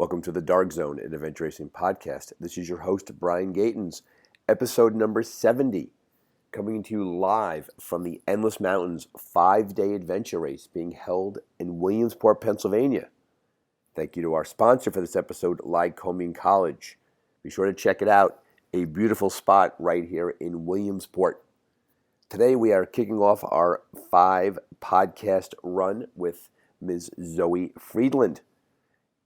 Welcome to the Dark Zone, an adventure racing podcast. This is your host, Brian Gatens, episode number 70, coming to you live from the Endless Mountains 5-day adventure race being held in Williamsport, Pennsylvania. Thank you to our sponsor for this episode, Lycoming College. Be sure to check it out, a beautiful spot right here in Williamsport. Today we are kicking off our 5-podcast run with Ms. Zoe Friedland.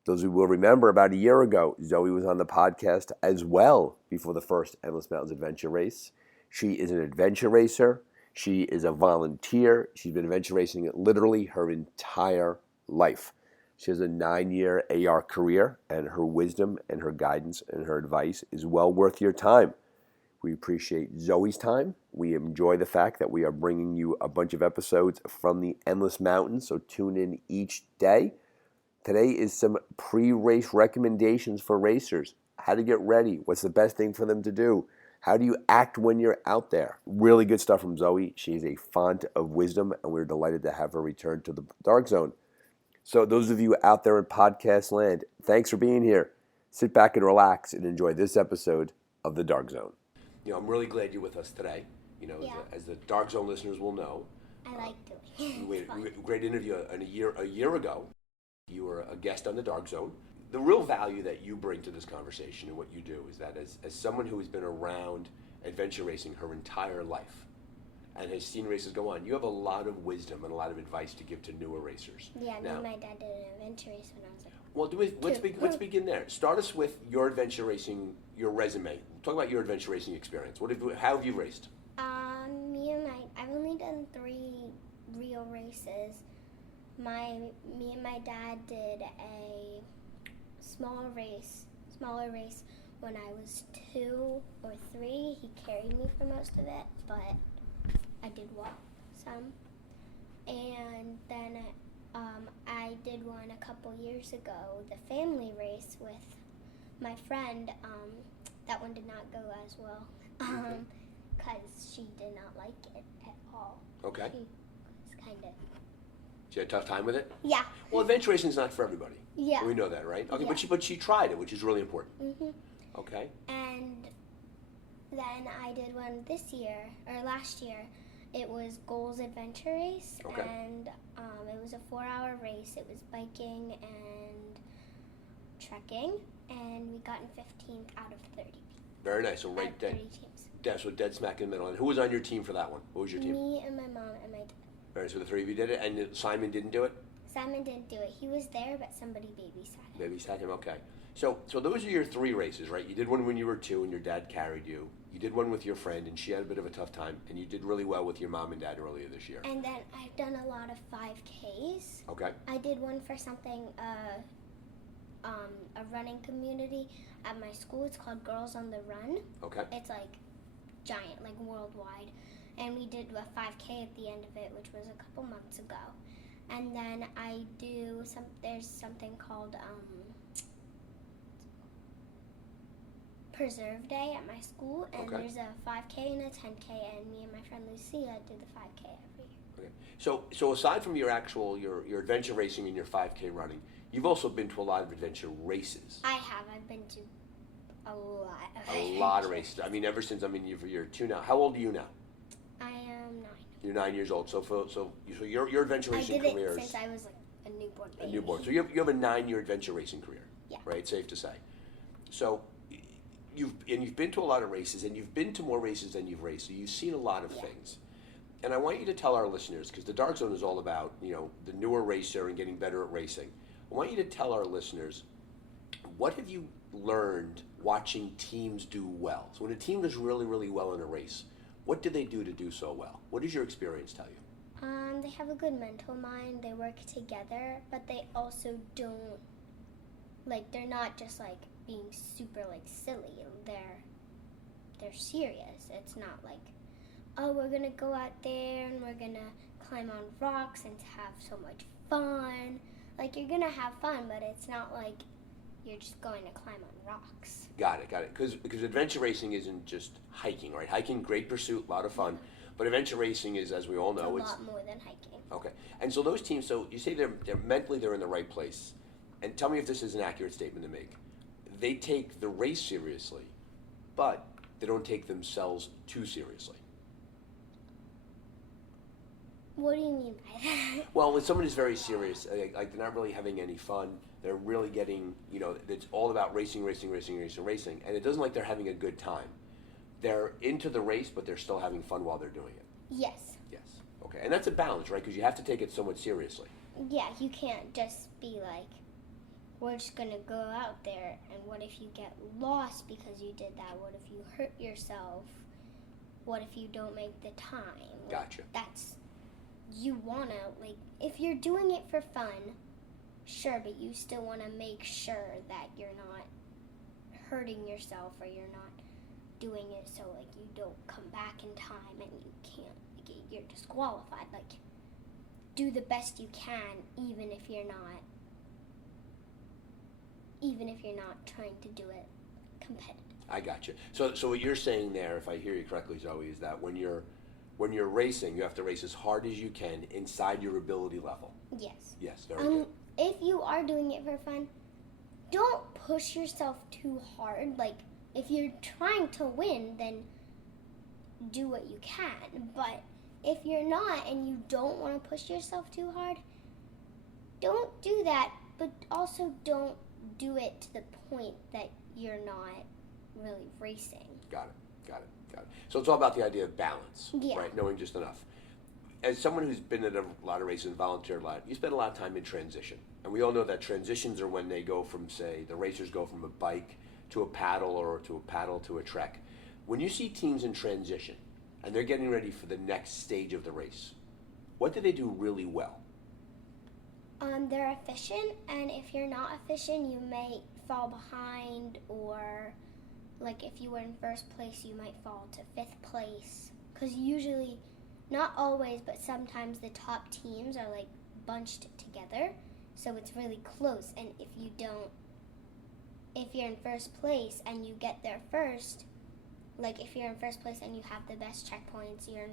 Those who will remember, about a year ago, Zoe was on the podcast as well before the first Endless Mountains adventure race. She is an adventure racer. She is a volunteer. She's been adventure racing literally her entire life. She has a 9-year AR career, and her wisdom and her guidance and her advice is well worth your time. We appreciate Zoe's time. We enjoy the fact that we are bringing you a bunch of episodes from the Endless Mountains, so tune in each day. Today is some pre-race recommendations for racers. How to get ready. What's the best thing for them to do? How do you act when you're out there? Really good stuff from Zoe. She's a font of wisdom, and we're delighted to have her return to the Dark Zone. So those of you out there in podcast land, thanks for being here. Sit back and relax and enjoy this episode of the Dark Zone. I'm really glad you're with us today. As the Dark Zone listeners will know. I like doing it. We had a great interview a year ago. You were a guest on the Dark Zone. The real value that you bring to this conversation and what you do is that as someone who has been around adventure racing her entire life and has seen races go on, you have a lot of wisdom and a lot of advice to give to newer racers. Yeah, me and my dad did an adventure race when I was like... Well, let's begin there. Start us with your adventure racing, your resume. Talk about your adventure racing experience. How have you raced? I've only done 3 real races. Me and my dad did a smaller race when I was 2 or 3. He carried me for most of it, but I did walk some. And then I did one a couple years ago, the family race with my friend. That one did not go as well because she did not like it at all. Okay. She was kind of... She had a tough time with it? Yeah. Well, adventure racing is not for everybody. Yeah. We know that, right? Okay, yeah. but she tried it, which is really important. Mm-hmm. Okay. And then I did one last year. It was Goals Adventure Race. Okay. And it was a 4-hour race. It was biking and trekking. And we got in 15th out of 30 people. Very nice. So right out of 30 teams. So dead smack in the middle. And who was on your team for that one? What was your team? Me and my mom and my dad. All right, so the 3 of you did it, and Simon didn't do it? Simon didn't do it. He was there, but somebody babysat him. Babysat him, okay. So those are your 3 races, right? You did one when you were 2 and your dad carried you. You did one with your friend, and she had a bit of a tough time, and you did really well with your mom and dad earlier this year. And then I've done a lot of 5Ks. Okay. I did one for something, a running community at my school. It's called Girls on the Run. Okay. It's like giant, like worldwide. And we did a 5K at the end of it, which was a couple months ago. And then I do there's something called Preserve Day at my school, and okay. there's a 5K and a 10K, and me and my friend Lucia do the 5K every year. Okay. So aside from your adventure racing and your 5K running, you've also been to a lot of adventure races. I have. I've been to a lot of A lot of races. I mean, ever since you're 2 now. How old are you now? I am 9. You're 9 years old. So your adventure racing career. I did it since I was like a newborn baby. A newborn. So you have a 9-year adventure racing career. Yeah. Right. Safe to say. So you've been to a lot of races, and you've been to more races than you've raced. So you've seen a lot of things. And I want you to tell our listeners, because the Dark Zone is all about the newer racer and getting better at racing. I want you to tell our listeners, what have you learned watching teams do well? So when a team does really, really well in a race, what do they do to do so well? What does your experience tell you? They have a good mental mind. They work together, but they also don't, they're not just being super silly. They're serious. It's not oh, we're gonna go out there and we're gonna climb on rocks and have so much fun. You're gonna have fun, but it's not you're just going to climb on rocks. Got it. Because adventure racing isn't just hiking, right? Hiking, great pursuit, a lot of fun. But adventure racing is, as we all know, it's a lot more than hiking. Okay. And so those teams, so you say they're mentally they're in the right place, and tell me if this is an accurate statement to make, they take the race seriously, but they don't take themselves too seriously. What do you mean by that? Well, when someone is very serious, like they're not really having any fun, they're really getting, it's all about racing, and it doesn't like they're having a good time. They're into the race, but they're still having fun while they're doing it. Yes. Yes. Okay, and that's a balance, right? Because you have to take it somewhat seriously. Yeah, you can't just be like, we're just going to go out there, and what if you get lost because you did that? What if you hurt yourself? What if you don't make the time? Gotcha. You want to, if you're doing it for fun, sure, but you still want to make sure that you're not hurting yourself or you're not doing it so, you don't come back in time and you can't, you're disqualified. Do the best you can even if you're not trying to do it competitive. I got you. So what you're saying there, if I hear you correctly, Zoe, is that when you're racing, you have to race as hard as you can inside your ability level. Yes. Yes, very good. If you are doing it for fun, don't push yourself too hard. If you're trying to win, then do what you can. But if you're not and you don't want to push yourself too hard, don't do that, but also don't do it to the point that you're not really racing. Got it. So it's all about the idea of balance, Yeah. right? Knowing just enough. As someone who's been at a lot of races and volunteered a lot, you spend a lot of time in transition. And we all know that transitions are when they go from, say, the racers go from a bike to a paddle or to a paddle to a trek. When you see teams in transition and they're getting ready for the next stage of the race, what do they do really well? They're efficient, and if you're not efficient, you may fall behind, or if you were in first place, you might fall to fifth place. Because usually, not always, but sometimes the top teams are bunched together, so it's really close. And if you're in first place and you get there first, if you're in first place and you have the best checkpoints, you're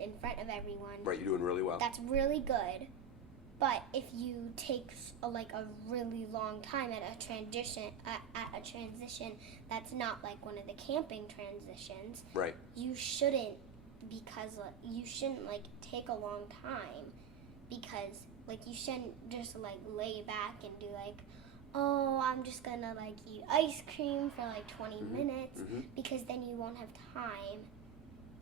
in front of everyone. Right, you're doing really well. That's really good. But if you take a really long time at a transition, that's not one of the camping transitions. Right. You shouldn't, because you shouldn't take a long time, because you shouldn't just lay back and do oh, I'm just gonna eat ice cream for 20 minutes, because then you won't have time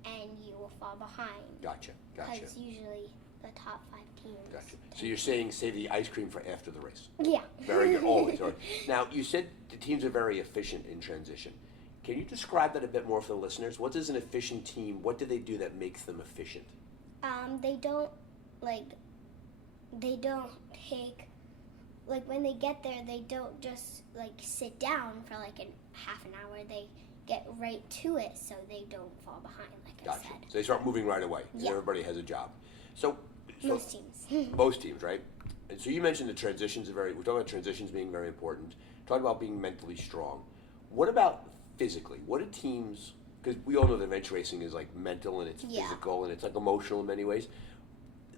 and you will fall behind. Gotcha. Because usually the top 5 teams. Gotcha. So you're saying save the ice cream for after the race. Yeah. Very good, always. All right. Now, you said the teams are very efficient in transition. Can you describe that a bit more for the listeners? What is an efficient team? What do they do that makes them efficient? They don't take, when they get there, they don't just sit down for a half an hour. They get right to it so they don't fall behind, I Gotcha. said. So they start moving right away. Yeah. Everybody has a job. So Most teams. Most teams, right? And so you mentioned the transitions we're talking about transitions being very important. Talking about being mentally strong. What about physically? What do teams, because we all know that adventure racing is mental and it's physical and it's emotional in many ways.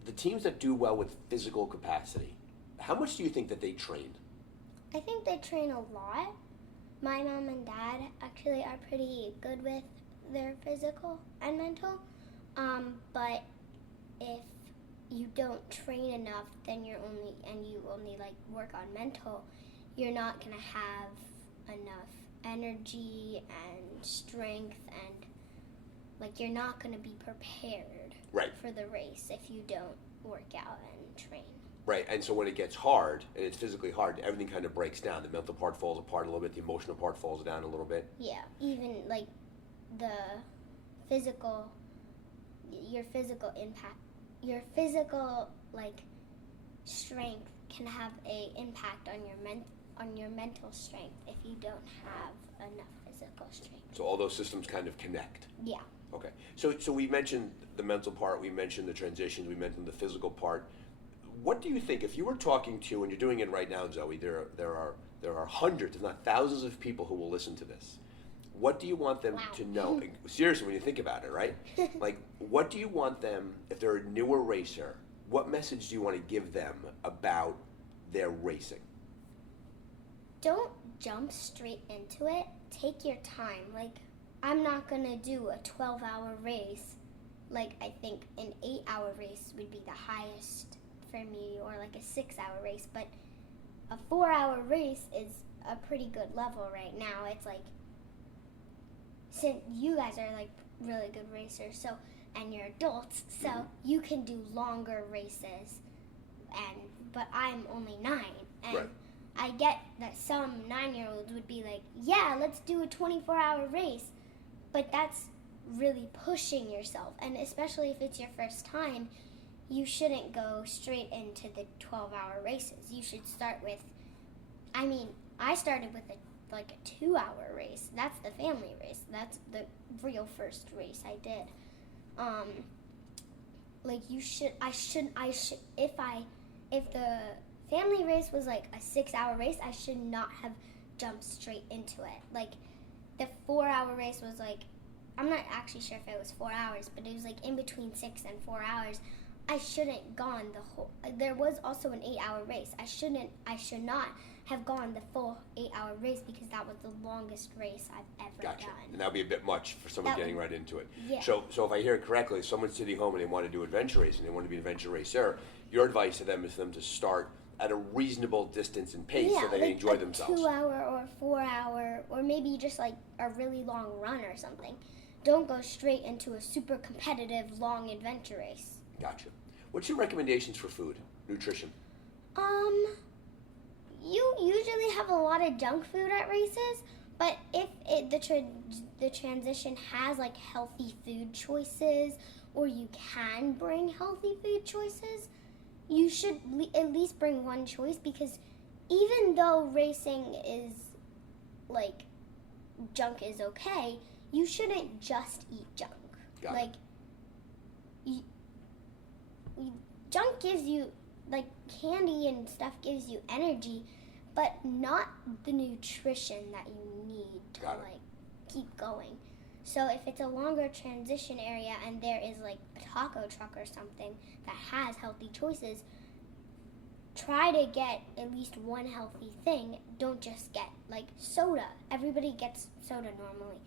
The teams that do well with physical capacity, how much do you think that they train? I think they train a lot. My mom and dad actually are pretty good with their physical and mental. But if you don't train enough, then you only work on mental, you're not gonna have enough energy and strength, and you're not gonna be prepared for the race if you don't work out and train. Right, and so when it gets hard, and it's physically hard, everything kind of breaks down. The mental part falls apart a little bit, the emotional part falls down a little bit. Yeah, even the physical, your physical impact, your physical strength can have a impact on your mental strength if you don't have enough physical strength. So all those systems kind of connect. Yeah. Okay. So we mentioned the mental part, we mentioned the transitions, we mentioned the physical part. What do you think, if you were talking to, and you're doing it right now, Zoe, there are hundreds, if not thousands of people who will listen to this. What do you want them to know? Seriously, when you think about it, right? What do you want them, if they're a newer racer, what message do you want to give them about their racing? Don't jump straight into it. Take your time. Like, I'm not going to do a 12-hour race. Like, I think an 8-hour race would be the highest for me, or like a 6-hour race. But a 4-hour race is a pretty good level right now. It's like, since you guys are like really good racers, so, and you're adults, so you can do longer races. But I'm only 9, and Right. I get that some 9-year-olds would be like, yeah, let's do a 24-hour race, but that's really pushing yourself, and especially if it's your first time, you shouldn't go straight into the 12-hour races. You should start with, I started with a 2-hour race. That's the family race. That's the real first race I did. If the family race was like a 6-hour race, I should not have jumped straight into it. Like, the 4-hour race was like, I'm not actually sure if it was 4 hours, but it was like in between 6 and 4 hours. I shouldn't gone the whole. There was also an 8-hour race. I should not have gone the full 8-hour race because that was the longest race I've ever Gotcha. done. And that would be a bit much for someone getting right into it. Yeah. So if I hear it correctly, if someone's sitting home and they want to do adventure racing, they want to be an adventure racer, your advice to them is for them to start at a reasonable distance and pace so they enjoy themselves. 2-hour or 4-hour, or maybe just like a really long run or something. Don't go straight into a super competitive long adventure race. Gotcha. What's your recommendations for food, nutrition? You usually have a lot of junk food at races, but if the transition has like healthy food choices, or you can bring healthy food choices, you should at least bring one choice, because even though racing is like junk is okay, you shouldn't just eat junk. Got it. Junk gives you, like, candy and stuff gives you energy, but not the nutrition that you need to like keep going. So if it's a longer transition area and there is like a taco truck or something that has healthy choices, try to get at least one healthy thing. Don't just get like soda. Everybody gets soda normally.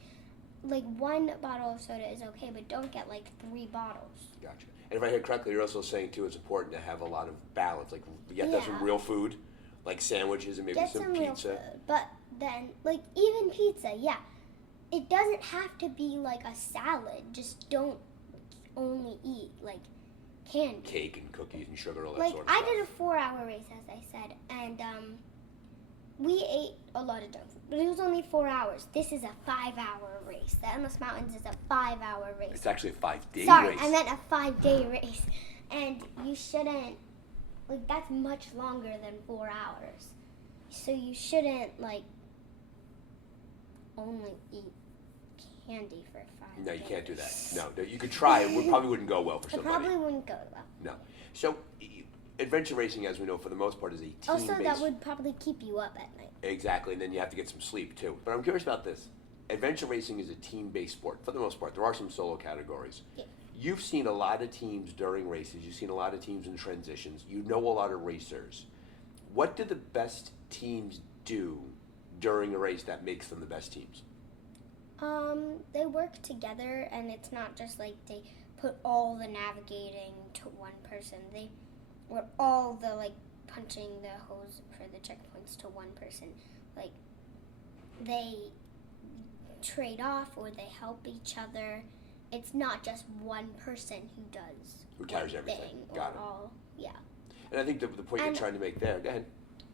Like, one bottle of soda is okay, but don't get like 3 bottles. Gotcha. And if I hear correctly, you're also saying too, it's important to have a lot of balance. Like, you have to have some real food, like sandwiches and maybe some pizza. Real food, but then, like, even pizza, yeah. It doesn't have to be like a salad. Just don't only eat like candy. Cake and cookies and sugar, all that like, sort of stuff. I did a 4-hour race, as I said, and we ate a lot of junk food, but it was only 4 hours. This is a 5-hour race. The Endless Mountains is a 5-hour race. It's actually a 5-day race. Sorry, I meant a 5-day race. And you shouldn't, like, that's much longer than 4 hours. So you shouldn't, like, only eat candy for 5 No, you days. can't do that. No, you could try. It probably wouldn't go well for It somebody. probably wouldn't go well. No. So, adventure racing, as we know, for the most part, is a team-based. Also, that would probably keep you up at night. Exactly, and then you have to get some sleep, too. But I'm curious about this. Adventure racing is a team-based sport, for the most part. There are some solo categories. Yeah. You've seen a lot of teams during races. You've seen a lot of teams in transitions. You know a lot of racers. What do the best teams do during a race that makes them the best teams? They work together, and it's not just like they put all the navigating to one person. Or all the like punching the hose for the checkpoints to one person. Like, they trade off or they help each other. It's not just one person who carries everything. Got it. All, yeah. And I think the point you're trying to make there. Go ahead.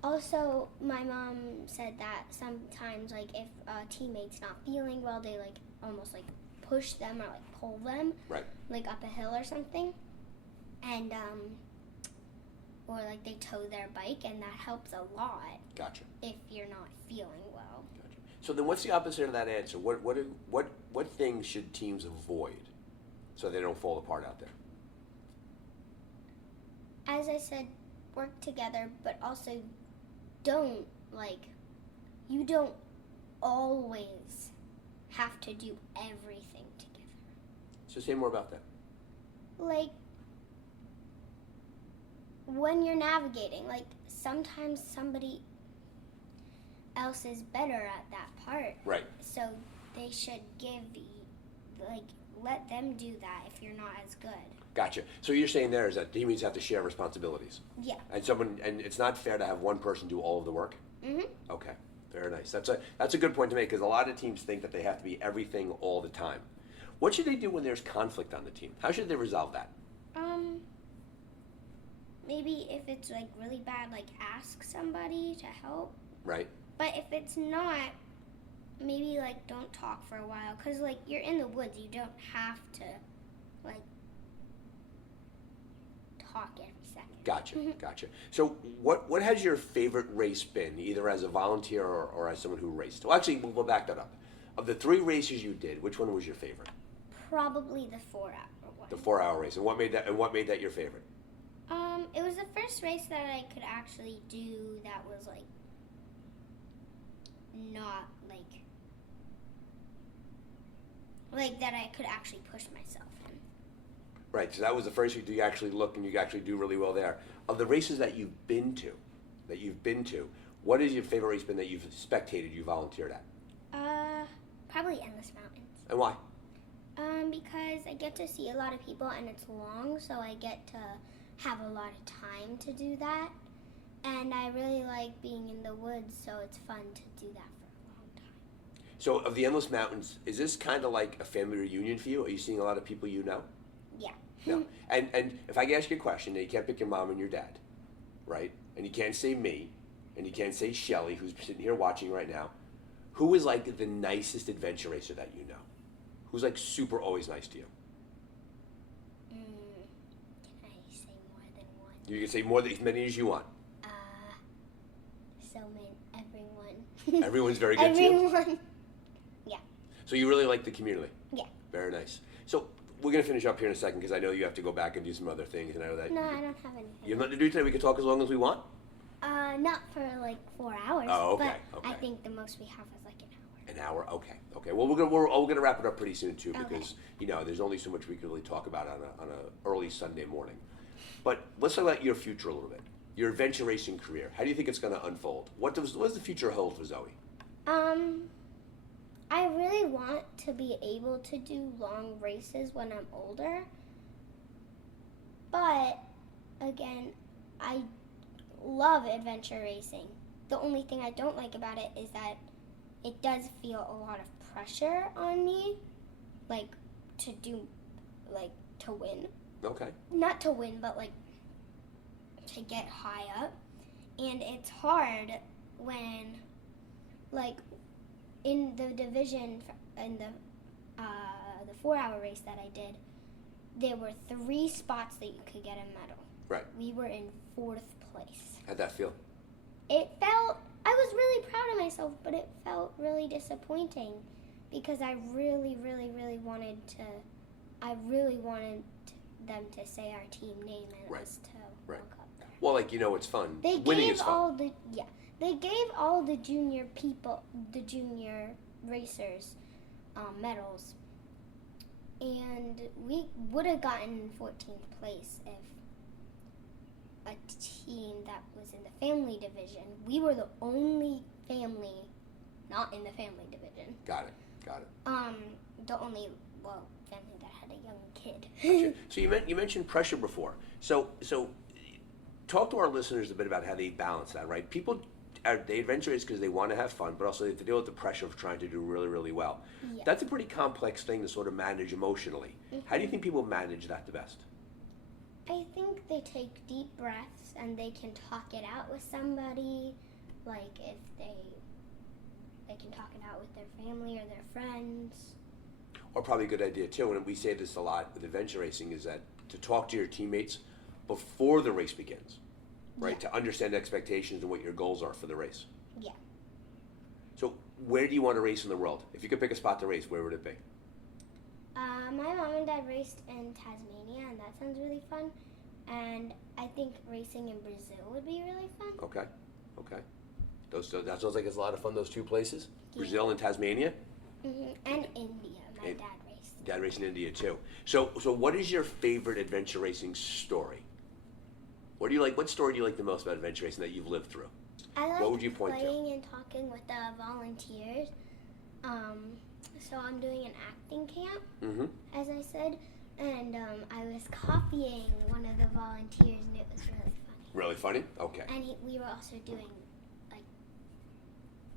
Also, my mom said that sometimes, like, if a teammate's not feeling well, they, like, almost, like, push them or, like, pull them. Right. Like, up a hill or something. And, or, like, they tow their bike, and that helps a lot. Gotcha. If you're not feeling well. Gotcha. So then what's the opposite of that answer? What things should teams avoid so they don't fall apart out there? As I said, work together, but also you don't always have to do everything together. So say more about that. Like, when you're navigating, like sometimes somebody else is better at that part. Right. So they should let them do that if you're not as good. Gotcha. So you're saying there is that teammates have to share responsibilities. Yeah. And it's not fair to have one person do all of the work. Mhm. Okay. Very nice. That's a good point to make, because a lot of teams think that they have to be everything all the time. What should they do when there's conflict on the team? How should they resolve that? Maybe if it's like really bad, like ask somebody to help. Right. But if it's not, maybe like don't talk for a while, because like you're in the woods, you don't have to like talk every second. Gotcha. Gotcha. So what has your favorite race been, either as a volunteer or as someone who raced? Well, actually, we'll back that up. Of the 3 races you did, which one was your favorite? Probably the 4-hour one. The 4-hour race. And what made that your favorite? It was the first race that I could actually do that was like not like that I could actually push myself in. Right, so that was the first week you actually look and you actually do really well there. Of the races that you've been to, what is your favorite race been that you've spectated, you volunteered at? Probably Endless Mountains. And why? Because I get to see a lot of people and it's long, so I get to have a lot of time to do that. And I really like being in the woods, so it's fun to do that for a long time. So of the Endless Mountains, is this kind of like a family reunion for you? Are you seeing a lot of people you know? Yeah. No. And if I can ask you a question, now you can't pick your mom and your dad, right? And you can't say me, and you can't say Shelly, who's sitting here watching right now. Who is like the nicest adventure racer that you know? Who's like super always nice to you? Can I say more than one? You can say more than as many as you want. Everyone. Everyone's very good to you? Everyone. Yeah. So you really like the community? Yeah. Very nice. So we're going to finish up here in a second because I know you have to go back and do some other things. And I know that. No, I don't have anything. You have nothing to do today? We can talk as long as we want? Not for like 4 hours. Oh, okay. But Okay. I think the most we have is like an hour. An hour? Okay. Okay. Well, we're gonna wrap it up pretty soon too, because there's only so much we can really talk about on a early Sunday morning. But let's talk about your future a little bit. Your adventure racing career. How do you think it's going to unfold? What does the future hold for Zoe? I really want to be able to do long races when I'm older. But again, I love adventure racing. The only thing I don't like about it is that it does feel a lot of pressure on me, like to win. Okay. Not to win, but like to get high up. And it's hard when, like, in the division, in the 4-hour race that I did, there were 3 spots that you could get a medal. Right. We were in 4th place. How'd that feel? I was really proud of myself, but it felt really disappointing because I really, really, really wanted them to say our team name and us to walk up there. Well, it's fun. They Winning gave is fun. They gave all the junior racers, medals, and we would have gotten 14th place if a team that was in the family division. We were the only family not in the family division. Got it. The only family that had a young kid. Gotcha. So you mentioned pressure before. So talk to our listeners a bit about how they balance that, right? People they adventure race because they want to have fun, but also they have to deal with the pressure of trying to do really, really well. Yeah. That's a pretty complex thing to sort of manage emotionally. Mm-hmm. How do you think people manage that the best? I think they take deep breaths and they can talk it out with somebody, like if they can talk it out with their family or their friends. Or probably a good idea too, and we say this a lot with adventure racing, is that to talk to your teammates before the race begins, right? Yeah. To understand expectations and what your goals are for the race. Yeah. So where do you want to race in the world? If you could pick a spot to race, where would it be? My mom and dad raced in Tasmania, and that sounds really fun. And I think racing in Brazil would be really fun. Okay. That sounds like it's a lot of fun, those 2 places? Yeah. Brazil and Tasmania? Mm-hmm. And India. My dad raced. Dad raced in India too. So what is your favorite adventure racing story? What do you like? What story do you like the most about adventure racing that you've lived through? I like What would you point to? playing and talking with the volunteers. So I'm doing an acting camp, as I said, and I was copying one of the volunteers, and it was really funny. Really funny? Okay. And we were also doing, like,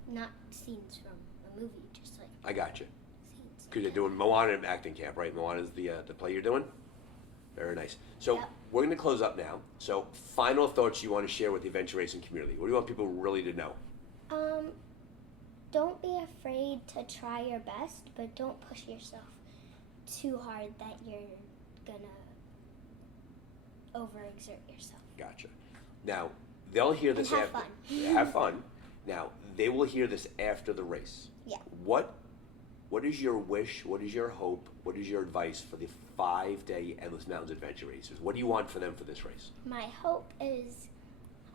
not scenes from a movie, just like I got you. scenes. Because you're doing Moana acting camp, right? Moana is the play you're doing? Very nice. So we're going to close up now. So final thoughts you want to share with the adventure racing community. What do you want people really to know? Don't be afraid to try your best, but don't push yourself too hard that you're gonna overexert yourself. Gotcha. Now, they'll hear this have after. fun. Have fun. Now, they will hear this after the race. Yeah. What is your wish? What is your hope? What is your advice for the 5-day Endless Mountains Adventure Racers? What do you want for them for this race? My hope is,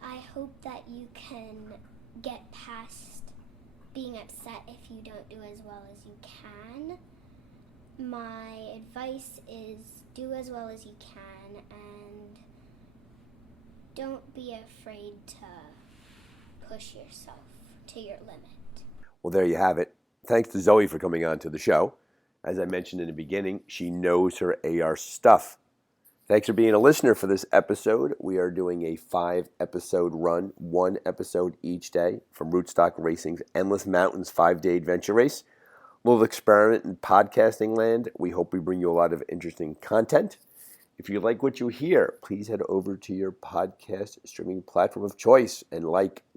I hope that you can get past being upset if you don't do as well as you can. My advice is do as well as you can and don't be afraid to push yourself to your limit. Well, there you have it. Thanks to Zoe for coming on to the show. As I mentioned in the beginning, she knows her AR stuff. Thanks for being a listener for this episode. We are doing a 5-episode run, 1 episode each day from Rootstock Racing's Endless Mountains 5-day adventure race. A little experiment in podcasting land. We hope we bring you a lot of interesting content. If you like what you hear, please head over to your podcast streaming platform of choice and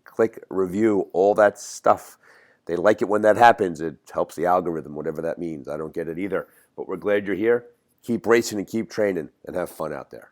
click, review, all that stuff. They like it when that happens. It helps the algorithm, whatever that means. I don't get it either. But we're glad you're here. Keep racing and keep training and have fun out there.